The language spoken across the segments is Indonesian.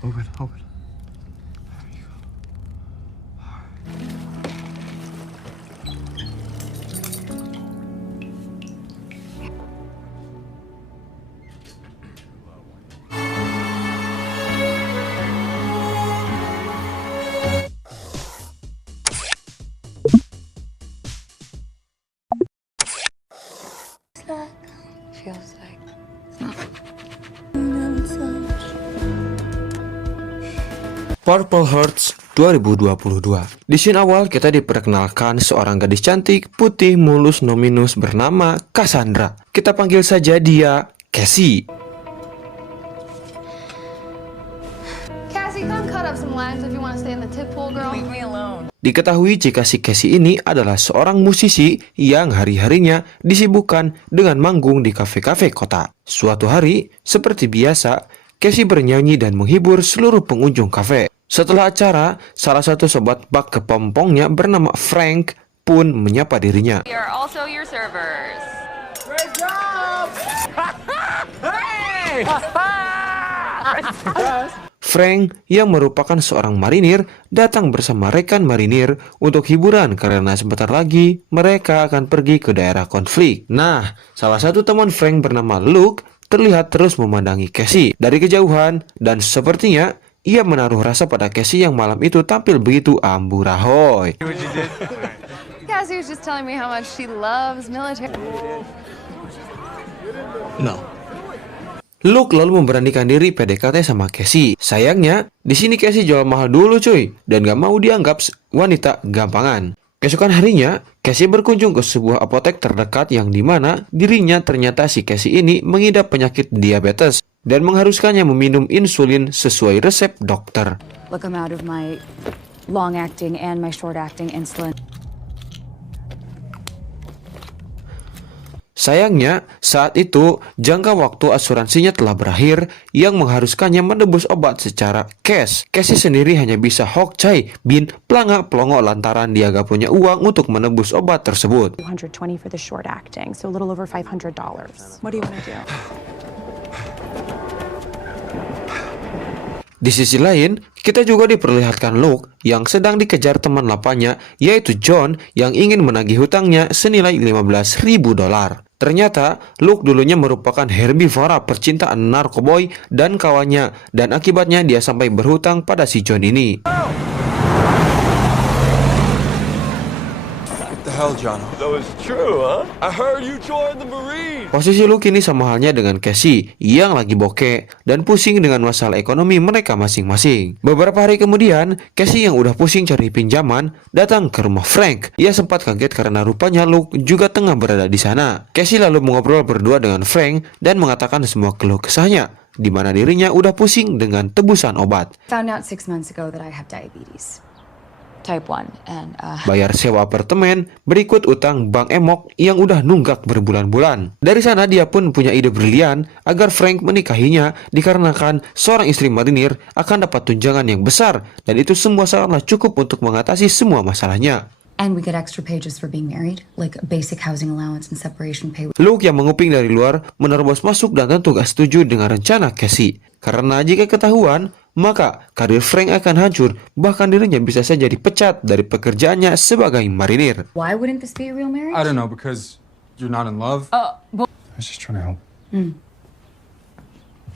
Open. Feels like Purple Hearts 2022. Di scene awal kita diperkenalkan seorang gadis cantik, putih, mulus, no minus bernama Cassandra. Kita panggil saja dia Cassie. Cassie, come cut up some lines if you want to stay in the tip pool, girl. Leave me alone. Diketahui jika si Cassie ini adalah seorang musisi yang hari-harinya disibukkan dengan manggung di kafe-kafe kota. Suatu hari, seperti biasa, Cassie bernyanyi dan menghibur seluruh pengunjung kafe. Setelah acara, salah satu sobat bak kepompongnya bernama Frank pun menyapa dirinya. We are also your servers. Great job! Hey! Frank yang merupakan seorang marinir datang bersama rekan marinir untuk hiburan karena sebentar lagi mereka akan pergi ke daerah konflik. Nah, salah satu teman Frank bernama Luke terlihat terus memandangi Cassie dari kejauhan dan sepertinya ia menaruh rasa pada Cassie yang malam itu tampil begitu amburahoy. Cassie was just telling me how much she loves military. No. Luke lalu memberanikan diri PDKT sama Cassie. Sayangnya, di sini Cassie jual mahal dulu cuy, dan gak mau dianggap wanita gampangan. Keesokan harinya, Cassie berkunjung ke sebuah apotek terdekat yang dimana dirinya ternyata si Cassie ini mengidap penyakit diabetes dan mengharuskannya meminum insulin sesuai resep dokter. Look, I'm out of my long-acting and my short-acting insulin. Sayangnya, saat itu jangka waktu asuransinya telah berakhir yang mengharuskannya menebus obat secara cash. Cassie sendiri hanya bisa hokcai bin pelangak-pelongo lantaran dia gak punya uang untuk menebus obat tersebut. $220 for the short-acting, so a little over $500. What do you want to do? Di sisi lain, kita juga diperlihatkan Luke yang sedang dikejar teman lapanya yaitu John yang ingin menagih hutangnya senilai $15.000. Ternyata, Luke dulunya merupakan herbivora percintaan narkoboy dan kawannya dan akibatnya dia sampai berhutang pada si John ini. What the hell, John? So it's true, huh? I heard you joined the Marines. Posisi Luke ini sama halnya dengan Cassie yang lagi bokeh dan pusing dengan masalah ekonomi mereka masing-masing. Beberapa hari kemudian, Cassie yang udah pusing cari pinjaman datang ke rumah Frank. Ia sempat kaget karena rupanya Luke juga tengah berada di sana. Cassie lalu mengobrol berdua dengan Frank dan mengatakan semua keluh kesahnya, di mana dirinya udah pusing dengan tebusan obat. Found out 6 months ago that I have diabetes. Type 1, and Bayar sewa apartemen, berikut utang bank emok yang udah nunggak berbulan-bulan. Dari sana dia pun punya ide brilian agar Frank menikahinya dikarenakan seorang istri marinir akan dapat tunjangan yang besar dan itu semua sangatlah cukup untuk mengatasi semua masalahnya. and we get extra pages for being married, like basic housing allowance and separation pay. Luke yang menguping dari luar menerobos masuk dan tentu gak setuju dengan rencana Cassie. Karena jika ketahuan, maka karir Frank akan hancur, bahkan dirinya bisa saja dipecat dari pekerjaannya sebagai marinir. Why wouldn't this be a real marriage? I don't know, because you're not in love. I was just trying to help.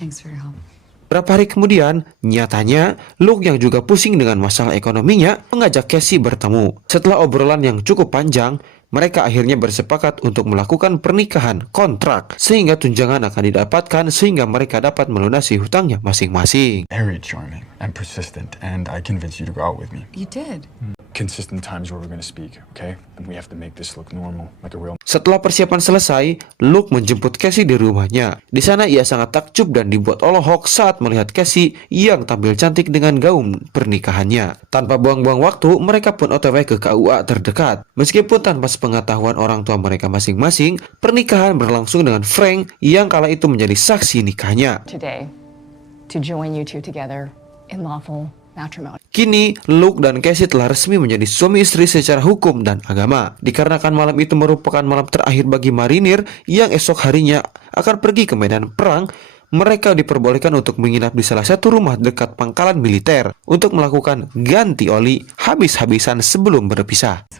Thanks for your help. Beberapa hari kemudian, nyatanya Luke yang juga pusing dengan masalah ekonominya mengajak Cassie bertemu. Setelah obrolan yang cukup panjang, mereka akhirnya bersepakat untuk melakukan pernikahan kontrak sehingga tunjangan akan didapatkan sehingga mereka dapat melunasi hutangnya masing-masing. Very charming and persistent, and I convinced you to go out with me. You did. Consistent times where we're gonna speak, okay? And we have to make this look normal, like a real. Setelah persiapan selesai, Luke menjemput Cassie di rumahnya. Di sana ia sangat takjub dan dibuat olohok saat melihat Cassie yang tampil cantik dengan gaun pernikahannya. Tanpa buang-buang waktu, mereka pun OTW ke KUA terdekat. Meskipun tanpa sepengetahuan orang tua mereka masing-masing, pernikahan berlangsung dengan Frank yang kala itu menjadi saksi nikahnya. Today to join you two together in lawful matrimony. Kini, Luke dan Cassie telah resmi menjadi suami istri secara hukum dan agama. Dikarenakan malam itu merupakan malam terakhir bagi marinir yang esok harinya akan pergi ke medan perang, mereka diperbolehkan untuk menginap di salah satu rumah dekat pangkalan militer untuk melakukan ganti oli habis-habisan sebelum berpisah.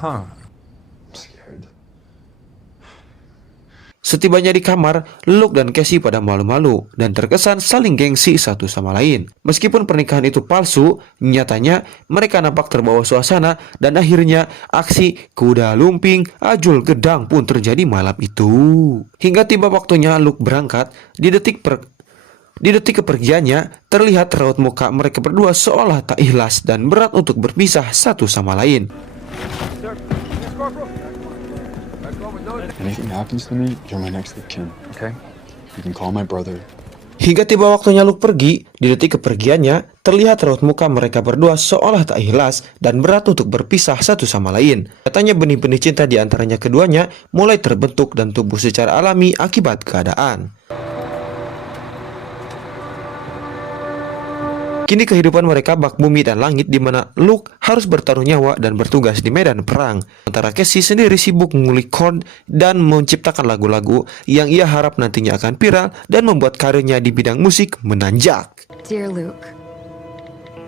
Huh. I'm scared. Setibanya di kamar, Luke dan Cassie pada malu-malu dan terkesan saling gengsi satu sama lain. Meskipun pernikahan itu palsu, nyatanya mereka nampak terbawa suasana dan akhirnya aksi kuda lumping, ajul gedang pun terjadi malam itu. Hingga tiba waktunya Luke berangkat, di detik kepergiannya, terlihat raut muka mereka berdua seolah tak ikhlas dan berat untuk berpisah satu sama lain. Anything happens to me, you're my next of kin, okay? You can call my brother. Hingga tiba waktunya Luke pergi, di detik kepergiannya, terlihat raut muka mereka berdua seolah tak ikhlas dan berat untuk berpisah satu sama lain. Katanya benih-benih cinta di antaranya keduanya mulai terbentuk dan tumbuh secara alami akibat keadaan. Kini kehidupan mereka bak bumi dan langit di mana Luke harus bertaruh nyawa dan bertugas di medan perang. Sementara Cassie sendiri sibuk mengulik chord dan menciptakan lagu-lagu yang ia harap nantinya akan viral dan membuat karirnya di bidang musik menanjak. Dear Luke,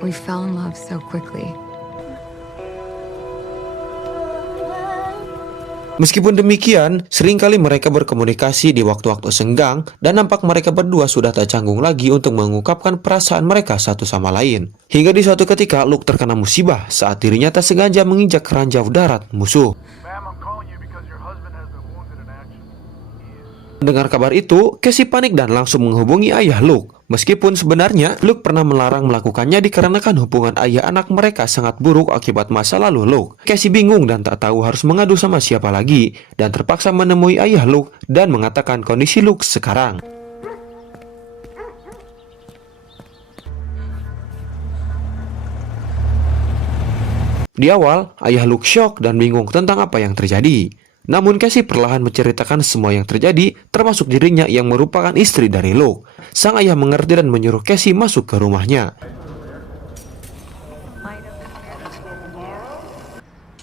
we fell in love so quickly. Meskipun demikian, seringkali mereka berkomunikasi di waktu-waktu senggang dan nampak mereka berdua sudah tak canggung lagi untuk mengungkapkan perasaan mereka satu sama lain. Hingga di suatu ketika Luke terkena musibah saat dirinya tak sengaja menginjak ranjau darat musuh. Dengar kabar itu, Cassie panik dan langsung menghubungi ayah Luke. Meskipun sebenarnya Luke pernah melarang melakukannya dikarenakan hubungan ayah anak mereka sangat buruk akibat masa lalu Luke. Cassie bingung dan tak tahu harus mengadu sama siapa lagi dan terpaksa menemui ayah Luke dan mengatakan kondisi Luke sekarang. Di awal, ayah Luke syok dan bingung tentang apa yang terjadi. Namun Cassie perlahan menceritakan semua yang terjadi, termasuk dirinya yang merupakan istri dari Luke. Sang ayah mengerti dan menyuruh Cassie masuk ke rumahnya.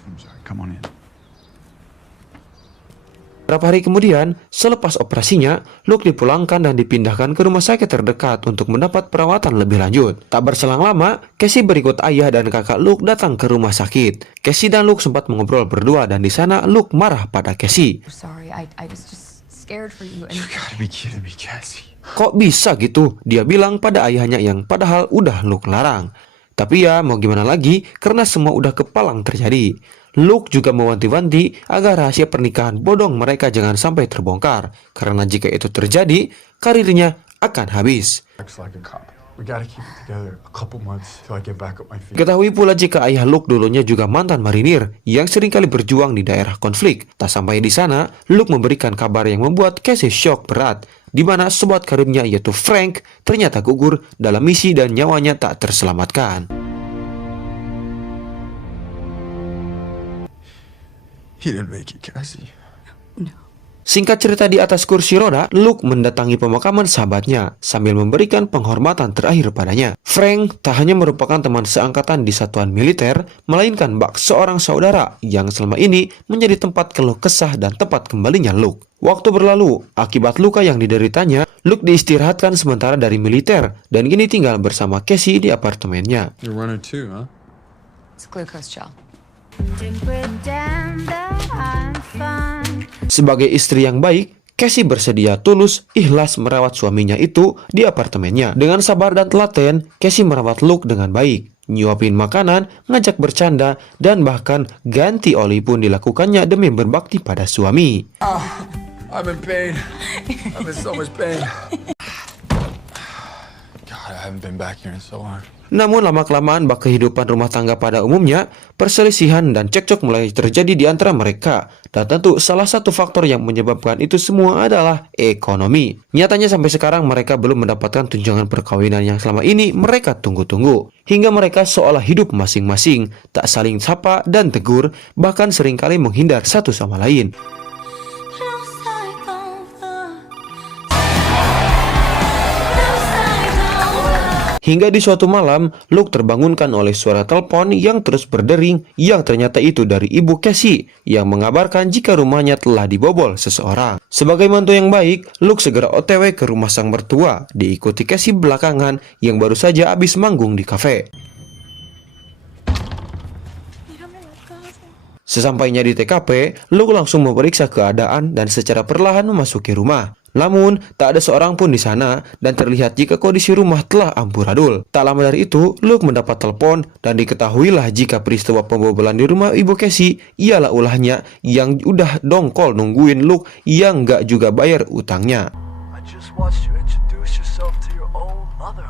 I'm sorry, come on in. Beberapa hari kemudian, selepas operasinya, Luke dipulangkan dan dipindahkan ke rumah sakit terdekat untuk mendapat perawatan lebih lanjut. Tak berselang lama, Cassie berikut ayah dan kakak Luke datang ke rumah sakit. Cassie dan Luke sempat mengobrol berdua dan di sana Luke marah pada Cassie. Sorry, I was just scared for you. You gotta be kidding me, Cassie. Kok bisa gitu? Dia bilang pada ayahnya yang padahal udah Luke larang. Tapi ya mau gimana lagi karena semua udah kepalang terjadi. Luke juga mewanti-wanti agar rahasia pernikahan bodong mereka jangan sampai terbongkar. Karena jika itu terjadi, karirnya akan habis. Acts like a cop. We gotta keep it together a couple months till I get back up my feet. Ketahui pula jika ayah Luke dulunya juga mantan marinir yang seringkali berjuang di daerah konflik. Tak sampai di sana, Luke memberikan kabar yang membuat Cassie shock berat, di mana sobat karibnya yaitu Frank ternyata gugur dalam misi dan nyawanya tak terselamatkan. He didn't make it, Cassie. Singkat cerita, di atas kursi roda, Luke mendatangi pemakaman sahabatnya sambil memberikan penghormatan terakhir padanya. Frank tak hanya merupakan teman seangkatan di satuan militer, melainkan bak seorang saudara yang selama ini menjadi tempat keluh kesah dan tempat kembalinya Luke. Waktu berlalu, akibat luka yang dideritanya, Luke diistirahatkan sementara dari militer dan kini tinggal bersama Cassie di apartemennya. You're a runner too, huh? It's glucose gel. Sebagai istri yang baik, Cassie bersedia tulus ikhlas merawat suaminya itu di apartemennya. Dengan sabar dan telaten, Cassie merawat Luke dengan baik. Nyuapin makanan, ngajak bercanda, dan bahkan ganti oli pun dilakukannya demi berbakti pada suami. I'm in pain. I'm in so much pain. God, I haven't been back here in so long. Namun lama-kelamaan bak kehidupan rumah tangga pada umumnya, perselisihan dan cekcok mulai terjadi di antara mereka. Dan tentu salah satu faktor yang menyebabkan itu semua adalah ekonomi. Nyatanya sampai sekarang mereka belum mendapatkan tunjangan perkawinan yang selama ini mereka tunggu-tunggu. Hingga mereka seolah hidup masing-masing, tak saling sapa dan tegur, bahkan seringkali menghindar satu sama lain. Hingga di suatu malam, Luke terbangunkan oleh suara telepon yang terus berdering yang ternyata itu dari ibu Cassie yang mengabarkan jika rumahnya telah dibobol seseorang. Sebagai mantu yang baik, Luke segera OTW ke rumah sang mertua, diikuti Cassie belakangan yang baru saja habis manggung di kafe. Sesampainya di TKP, Luke langsung memeriksa keadaan dan secara perlahan memasuki rumah. Namun, tak ada seorang pun di sana dan terlihat jika kondisi rumah telah amburadul. Tak lama dari itu, Luke mendapat telepon dan diketahuilah jika peristiwa pembobolan di rumah ibu Cassie ialah ulahnya yang udah dongkol nungguin Luke yang gak juga bayar utangnya. I just watched you introduce yourself to your own mother.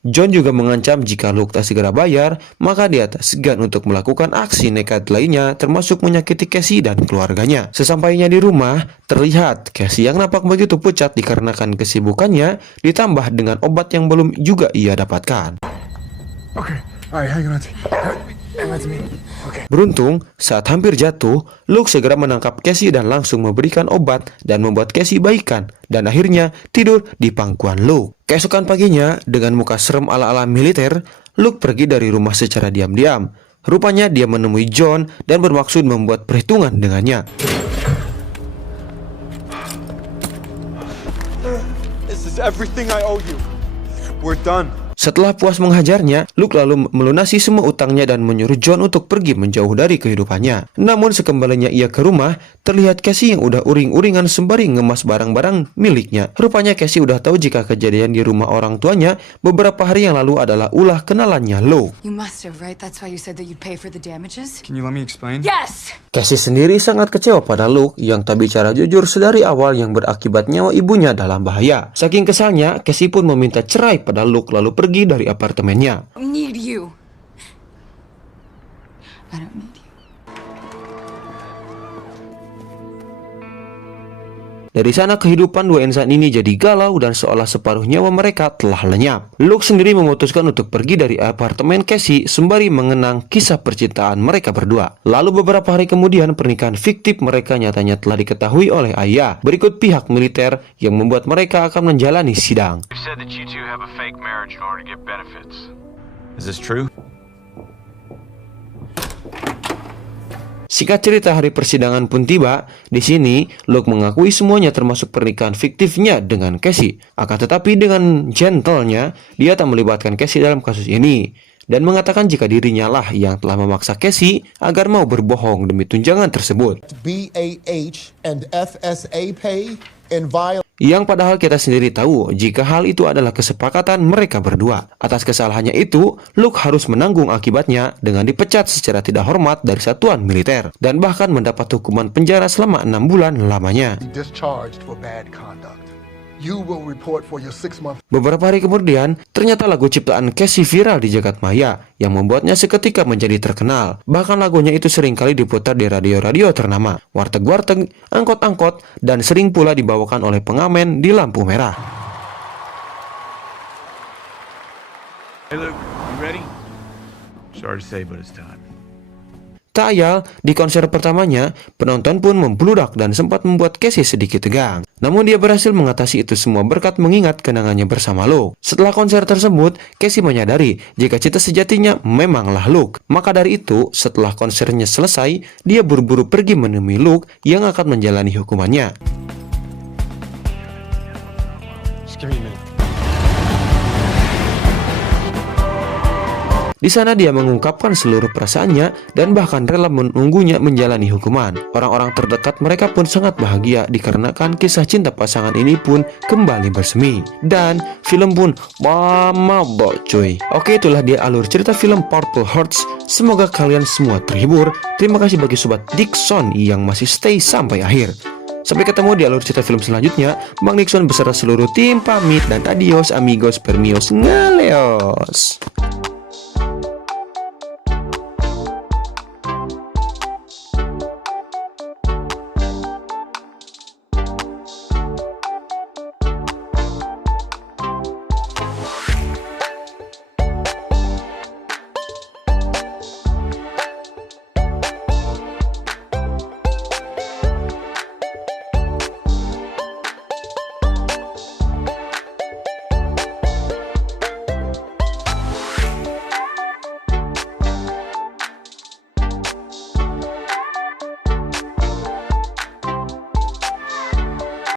John juga mengancam jika Luke tak segera bayar, maka dia tak segan untuk melakukan aksi nekat lainnya termasuk menyakiti Cassie dan keluarganya. Sesampainya di rumah, terlihat Cassie yang nampak begitu pucat dikarenakan kesibukannya ditambah dengan obat yang belum juga ia dapatkan. Okay, all right, hang on to me. Okay. Beruntung, saat hampir jatuh, Luke segera menangkap Cassie dan langsung memberikan obat dan membuat Cassie baikan dan akhirnya tidur di pangkuan Luke. Keesokan paginya, dengan muka serem ala-ala militer, Luke pergi dari rumah secara diam-diam. Rupanya dia menemui John dan bermaksud membuat perhitungan dengannya. This is everything I owe you. We're done. Setelah puas menghajarnya, Luke lalu melunasi semua utangnya dan menyuruh John untuk pergi menjauh dari kehidupannya. Namun sekembalinya ia ke rumah, terlihat Cassie yang udah uring-uringan sembari ngemas barang-barang miliknya. Rupanya Cassie udah tahu jika kejadian di rumah orang tuanya beberapa hari yang lalu adalah ulah kenalannya Luke. You must have, right? That's why you said that you'd pay for the damages? Can you let me explain? Yes! Cassie sendiri sangat kecewa pada Luke yang tak bicara jujur sedari awal yang berakibat nyawa ibunya dalam bahaya. Saking kesalnya, Cassie pun meminta cerai pada Luke lalu pergi dari apartemennya. I need you. I don't need you. Dari sana kehidupan dua insan ini jadi galau dan seolah separuh nyawa mereka telah lenyap. Luke sendiri memutuskan untuk pergi dari apartemen Cassie sembari mengenang kisah percintaan mereka berdua. Lalu beberapa hari kemudian pernikahan fiktif mereka nyatanya telah diketahui oleh ayah berikut pihak militer yang membuat mereka akan menjalani sidang. You said that you two have a fake marriage in order to get benefits. Is this true? Singkat cerita, hari persidangan pun tiba. Di sini, Luke mengakui semuanya termasuk pernikahan fiktifnya dengan Cassie. Akan tetapi dengan gentlenya, dia tak melibatkan Cassie dalam kasus ini. Dan mengatakan jika dirinya lah yang telah memaksa Cassie agar mau berbohong demi tunjangan tersebut. BAH and FSA pay in violation. Yang padahal kita sendiri tahu jika hal itu adalah kesepakatan mereka berdua. Atas kesalahannya itu, Luke harus menanggung akibatnya dengan dipecat secara tidak hormat dari satuan militer dan bahkan mendapat hukuman penjara selama 6 bulan lamanya. Discharged for bad conduct. You will report for your 6-month. Beberapa hari kemudian, ternyata lagu ciptaan Cassie viral di jagat maya yang membuatnya seketika menjadi terkenal. Bahkan lagunya itu sering kali diputar di radio-radio ternama, warteg-warteg, angkot-angkot, dan sering pula dibawakan oleh pengamen di lampu merah. Hey Luke, you ready? Sorry to say, but it's time. Tak ayal, di konser pertamanya, penonton pun membludak dan sempat membuat Cassie sedikit tegang. Namun dia berhasil mengatasi itu semua berkat mengingat kenangannya bersama Luke. Setelah konser tersebut, Cassie menyadari jika cita sejatinya memanglah Luke. Maka dari itu, setelah konsernya selesai, dia buru-buru pergi menemui Luke yang akan menjalani hukumannya. Just give me a minute. Di sana dia mengungkapkan seluruh perasaannya dan bahkan rela menunggunya menjalani hukuman. Orang-orang terdekat mereka pun sangat bahagia dikarenakan kisah cinta pasangan ini pun kembali bersemi. Dan film pun mabok cuy. Oke, itulah dia alur cerita film Purple Hearts. Semoga kalian semua terhibur. Terima kasih bagi Sobat Dickson yang masih stay sampai akhir. Sampai ketemu di alur cerita film selanjutnya. Bang Dickson beserta seluruh tim pamit dan adios amigos permios ngaleos.